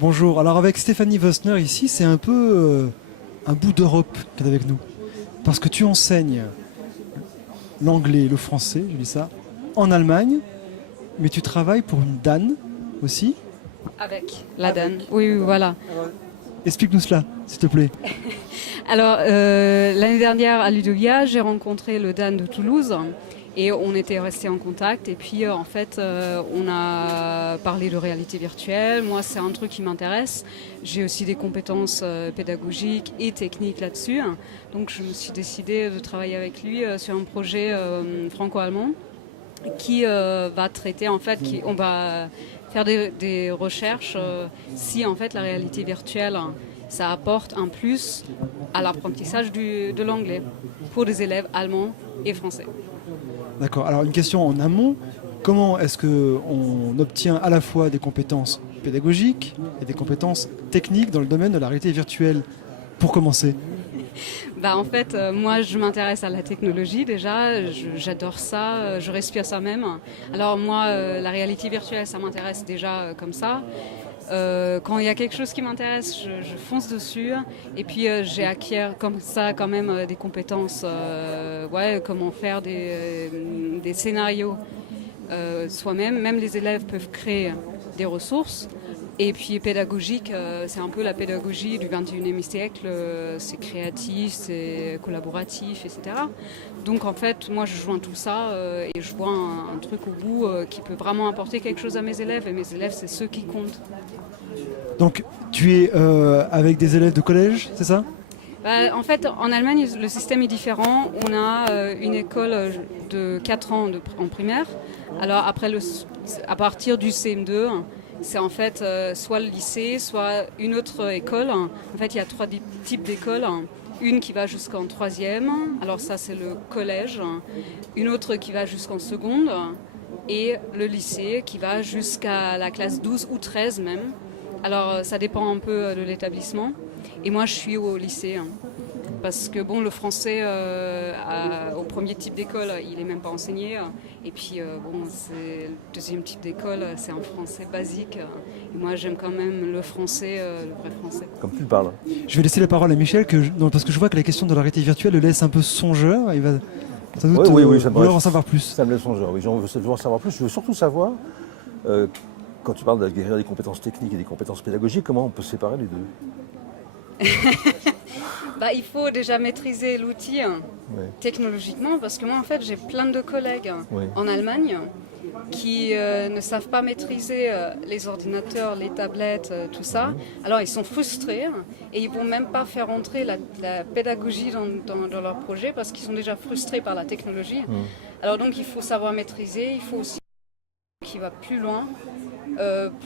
Bonjour. Alors avec Stéphanie Wössner ici, c'est un peu un bout d'Europe qui est avec nous. Parce que tu enseignes l'anglais, le français, je dis ça, en Allemagne, mais tu travailles pour une DAN aussi. Avec la Dan. Oui, oui, voilà. Explique-nous cela, s'il te plaît. Alors, l'année dernière à Ludovia, j'ai rencontré le Dan de Toulouse et on était restés en contact. Et puis, en fait, on a parlé de réalité virtuelle. Moi, c'est un truc qui m'intéresse. J'ai aussi des compétences pédagogiques et techniques là-dessus. Donc, je me suis décidée de travailler avec lui sur un projet franco-allemand qui va traiter, en fait, on va faire des recherches si, en fait, la réalité virtuelle ça apporte un plus à l'apprentissage de l'anglais pour des élèves allemands et français. D'accord. Alors une question en amont. Comment est-ce qu'on obtient à la fois des compétences pédagogiques et des compétences techniques dans le domaine de la réalité virtuelle, pour commencer? En fait, moi, je m'intéresse à la technologie déjà. J'adore ça. Je respire ça même. Alors moi, la réalité virtuelle, ça m'intéresse déjà comme ça. Quand il y a quelque chose qui m'intéresse, je fonce dessus. Et puis j'ai acquis comme ça quand même des compétences, comment faire des scénarios soi-même. Même les élèves peuvent créer des ressources. Et puis pédagogique, c'est un peu la pédagogie du 21e siècle. C'est créatif, c'est collaboratif, etc. Donc en fait, moi je joins tout ça et je vois un truc au bout qui peut vraiment apporter quelque chose à mes élèves. Et mes élèves, c'est ceux qui comptent. Donc tu es avec des élèves de collège, c'est ça? En fait, en Allemagne, le système est différent. On a une école de 4 ans en primaire. Alors après, à partir du CM2, c'est en fait soit le lycée, soit une autre école. En fait, il y a 3 types d'écoles. Une qui va jusqu'en troisième, alors ça c'est le collège. Une autre qui va jusqu'en seconde. Et le lycée qui va jusqu'à la classe 12 ou 13 même. Alors ça dépend un peu de l'établissement. Et moi je suis au lycée. Parce que bon, le français au premier type d'école, il n'est même pas enseigné. Et puis c'est le deuxième type d'école, c'est un français basique. Et moi j'aime quand même le français, le vrai français. Comme tu le parles. Je vais laisser la parole à Michel, parce que je vois que la question de la réalité virtuelle le laisse un peu songeur. Il va sans doute Oui, vouloir en savoir plus. Ça me laisse songeur, oui. Je veux en savoir plus. Je veux surtout savoir, quand tu parles d'acquérir des compétences techniques et des compétences pédagogiques, comment on peut séparer les deux? Il faut déjà maîtriser l'outil technologiquement parce que moi en fait j'ai plein de collègues en Allemagne qui ne savent pas maîtriser les ordinateurs, les tablettes, tout ça. Alors ils sont frustrés et ils vont même pas faire entrer la pédagogie dans leur projet parce qu'ils sont déjà frustrés par la technologie. Alors donc il faut savoir maîtriser, il faut aussi qui va plus loin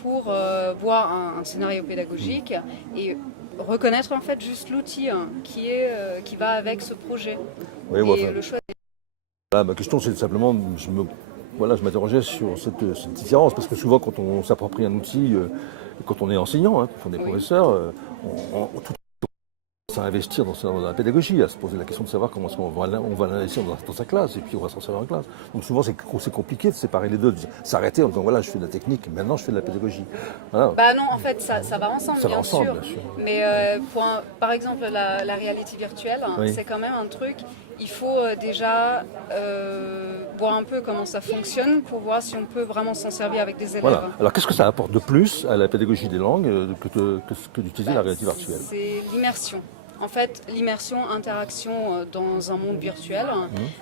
pour voir un scénario pédagogique et reconnaître en fait juste l'outil qui va avec ce projet. Oui, le choix. Ma question c'est simplement, je m'interrogeais sur cette différence parce que souvent quand on s'approprie un outil, quand on est enseignant, quand on est professeur, tout à investir dans la pédagogie, à se poser la question de savoir comment est-ce qu'on va l'investir dans sa classe et puis on va s'en servir en classe. Donc souvent c'est compliqué de séparer les deux, de s'arrêter en disant voilà je fais de la technique, maintenant je fais de la pédagogie. Voilà. Non, en fait ça va ensemble, bien sûr. Mais par exemple la réalité virtuelle, c'est quand même un truc, il faut déjà voir un peu comment ça fonctionne pour voir si on peut vraiment s'en servir avec des élèves. Voilà. Alors qu'est-ce que ça apporte de plus à la pédagogie des langues que d'utiliser la réalité virtuelle? C'est l'immersion. En fait, l'immersion, interaction dans un monde virtuel.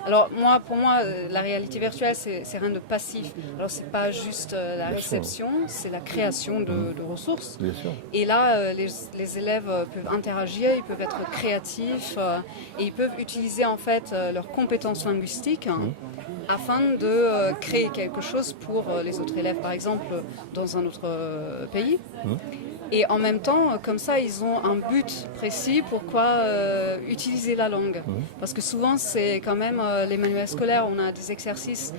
Alors pour moi, la réalité virtuelle, c'est rien de passif. Alors c'est pas juste la réception, c'est la création de ressources. Bien sûr. Et là, les élèves peuvent interagir, ils peuvent être créatifs et ils peuvent utiliser en fait leurs compétences linguistiques afin de créer quelque chose pour les autres élèves, par exemple, dans un autre pays. Et en même temps, comme ça, ils ont un but précis pourquoi utiliser la langue. Parce que souvent, c'est quand même les manuels scolaires, on a des exercices,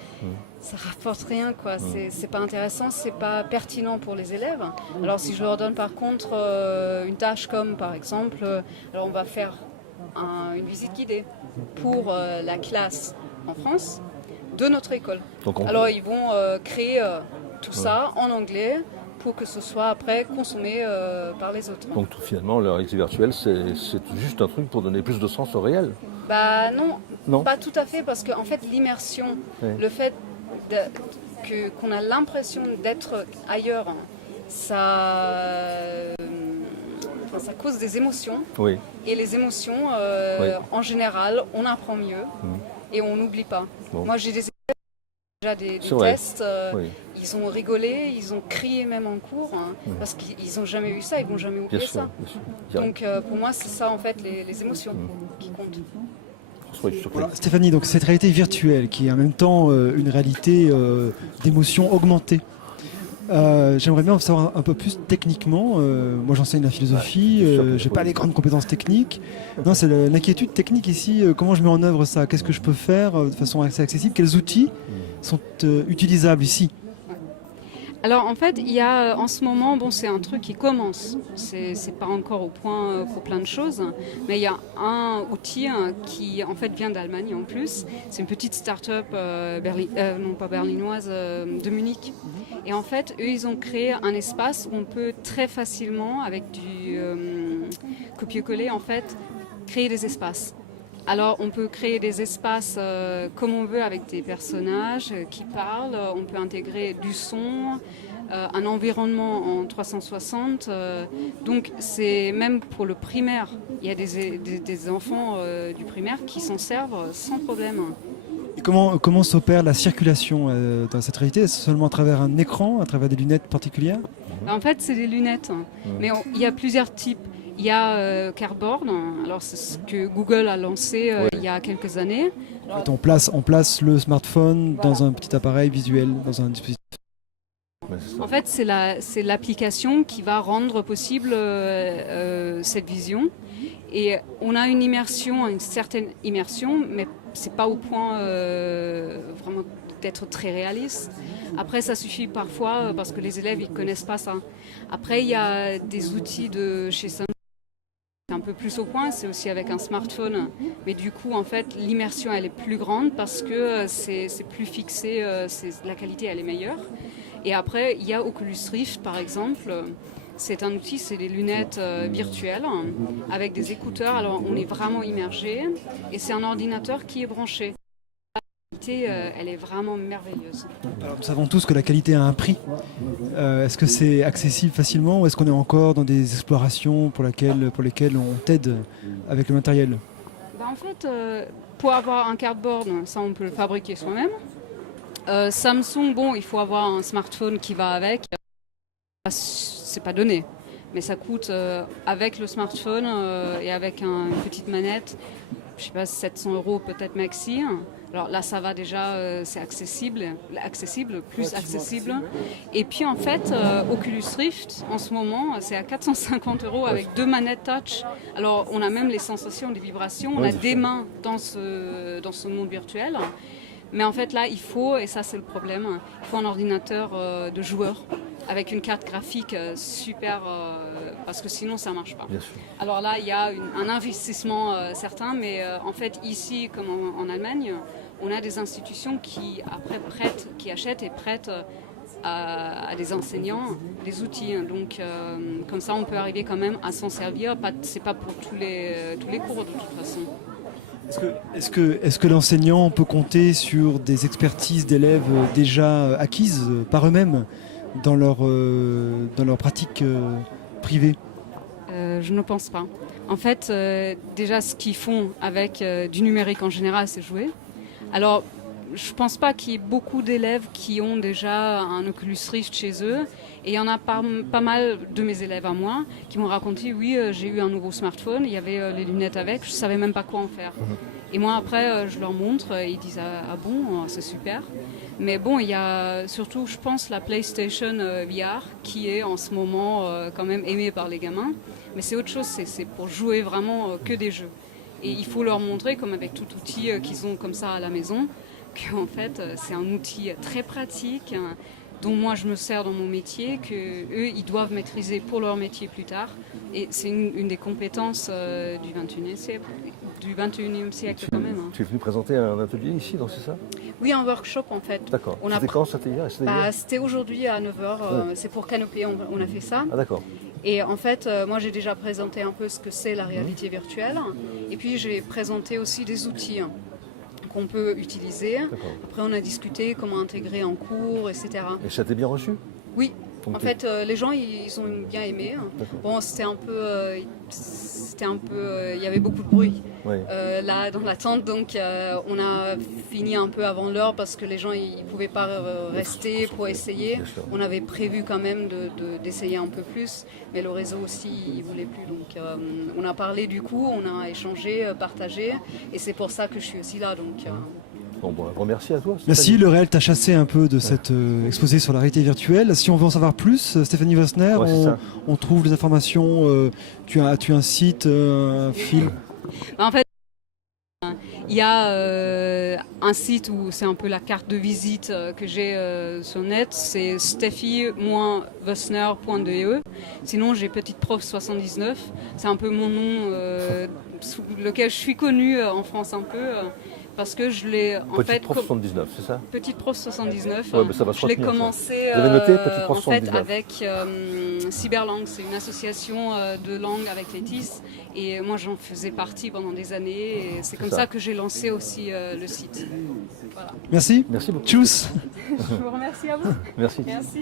ça rapporte rien, quoi. C'est pas intéressant, c'est pas pertinent pour les élèves. Alors si je leur donne par contre une tâche comme par exemple, alors on va faire une visite guidée pour la classe en France de notre école. Alors ils vont créer tout ça en anglais pour que ce soit après consommé par les autres. Donc finalement, la réalité virtuelle, c'est juste un truc pour donner plus de sens au réel. Bah Non. pas tout à fait, parce qu'en fait l'immersion, le fait qu'on a l'impression d'être ailleurs, ça cause des émotions. Oui. Et les émotions, en général, on apprend mieux et on n'oublie pas. Bon. Moi, j'ai déjà des tests, ils ont rigolé, ils ont crié même en cours, parce qu'ils n'ont jamais eu ça, ils ne vont jamais oublier ça. Donc pour moi, c'est ça en fait, les émotions qui comptent. Voilà, Stéphanie, donc cette réalité virtuelle qui est en même temps une réalité d'émotions augmentées. J'aimerais bien en savoir un peu plus techniquement. Moi, j'enseigne la philosophie, j'ai pas les grandes compétences techniques. Non, c'est l'inquiétude technique ici. Comment je mets en œuvre ça? Qu'est-ce que je peux faire de façon assez accessible? Quels outils sont utilisables ici? Alors en fait, il y a en ce moment, c'est un truc qui commence. C'est pas encore au point pour plein de choses, mais il y a un outil qui en fait vient d'Allemagne en plus. C'est une petite start-up non pas berlinoise, de Munich. Et en fait, eux, ils ont créé un espace où on peut très facilement, avec du copier-coller, en fait, créer des espaces. Alors, on peut créer des espaces comme on veut avec des personnages qui parlent. On peut intégrer du son, un environnement en 360. Donc, c'est même pour le primaire. Il y a des enfants du primaire qui s'en servent sans problème. Et comment s'opère la circulation dans cette réalité? Est-ce seulement à travers un écran, à travers des lunettes particulières? En fait, c'est des lunettes. Mais il y a plusieurs types. Il y a Cardboard, alors c'est ce que Google a lancé il y a quelques années. On place le smartphone dans un petit appareil visuel, dans un dispositif. En fait, c'est l'application qui va rendre possible cette vision. Et on a une certaine immersion, mais c'est pas au point vraiment d'être très réaliste. Après, ça suffit parfois parce que les élèves ils connaissent pas ça. Après, il y a des outils de chez Samsung. C'est un peu plus au point, c'est aussi avec un smartphone, mais du coup en fait l'immersion elle est plus grande parce que c'est plus fixé, la qualité elle est meilleure. Et après il y a Oculus Rift par exemple, c'est un outil, c'est des lunettes virtuelles avec des écouteurs, alors on est vraiment immergé et c'est un ordinateur qui est branché. Elle est vraiment merveilleuse. Alors, nous savons tous que la qualité a un prix. Est-ce que c'est accessible facilement ou est-ce qu'on est encore dans des explorations pour lesquelles on t'aide avec le matériel? En fait, pour avoir un cardboard, ça on peut le fabriquer soi-même. Samsung, il faut avoir un smartphone qui va avec. C'est pas donné, mais ça coûte avec le smartphone et avec une petite manette, je sais pas, 700 € peut-être maxi. Alors là, ça va déjà, c'est accessible, plus accessible. Et puis en fait, Oculus Rift, en ce moment, c'est à 450 € avec 2 manettes touch. Alors on a même les sensations, les vibrations, on a des mains dans ce monde virtuel. Mais en fait là, il faut, et ça c'est le problème, il faut un ordinateur de joueur avec une carte graphique super, parce que sinon ça ne marche pas. Alors là, il y a un investissement certain, mais en fait ici, comme en Allemagne, on a des institutions qui achètent et prêtent à des enseignants des outils. Donc comme ça, on peut arriver quand même à s'en servir. C'est pas pour tous les cours de toute façon. Est-ce que l'enseignant peut compter sur des expertises d'élèves déjà acquises par eux-mêmes dans leur pratique privée? Je ne pense pas. En fait, déjà, ce qu'ils font avec du numérique en général, c'est jouer. Alors, je ne pense pas qu'il y ait beaucoup d'élèves qui ont déjà un Oculus Rift chez eux. Et il y en a pas mal de mes élèves à moi qui m'ont raconté, oui, j'ai eu un nouveau smartphone, il y avait les lunettes avec, je ne savais même pas quoi en faire. Et moi, après, je leur montre, ils disent, ah bon, c'est super. Mais bon, il y a surtout, je pense, la PlayStation VR qui est en ce moment quand même aimée par les gamins. Mais c'est autre chose, c'est pour jouer vraiment que des jeux. Et il faut leur montrer, comme avec tout outil qu'ils ont comme ça à la maison, qu'en fait, c'est un outil très pratique, dont moi je me sers dans mon métier, qu'eux, ils doivent maîtriser pour leur métier plus tard. Et c'est une des compétences du 21e siècle, quand même. Hein. Tu es venu présenter un atelier ici, donc c'est ça? Oui, un workshop en fait. D'accord. C'était quand cet atelier? C'était aujourd'hui à 9h, c'est pour Canopée, on a fait ça. Ah d'accord. Et en fait, moi j'ai déjà présenté un peu ce que c'est la réalité virtuelle. Et puis j'ai présenté aussi des outils qu'on peut utiliser. Après on a discuté comment intégrer en cours, etc. Et ça t'est bien reçu? Oui. En fait, les gens, ils ont bien aimé. Bon, c'était un peu, il y avait beaucoup de bruit là dans la tente, donc on a fini un peu avant l'heure parce que les gens, ils pouvaient pas rester pour essayer. On avait prévu quand même d'essayer un peu plus, mais le réseau aussi, il voulait plus. Donc, on a parlé du coup, on a échangé, partagé, et c'est pour ça que je suis aussi là. Donc. Bon, un grand merci à toi. Merci, le réel t'a chassé un peu de cette exposé sur la réalité virtuelle. Si on veut en savoir plus, Stéphanie Vosner, on trouve les informations, tu as un site, un film. En fait, il y a un site où c'est un peu la carte de visite que j'ai sur net, c'est steffi-vosner.de. Sinon, j'ai Petite Prof 79, c'est un peu mon nom sous lequel je suis connue en France un peu. Parce que je l'ai en fait. Petite Prof 79, c'est ça? Petite Prof 79. Ça va je l'ai commencé noté, Petite Prof en fait 79. avec Cyberlangue, c'est une association de langue avec Létis. Et moi j'en faisais partie pendant des années. Et c'est comme ça que j'ai lancé aussi le site. Voilà. Merci. Merci beaucoup. Tchuss. Je vous remercie à vous. Merci. Merci.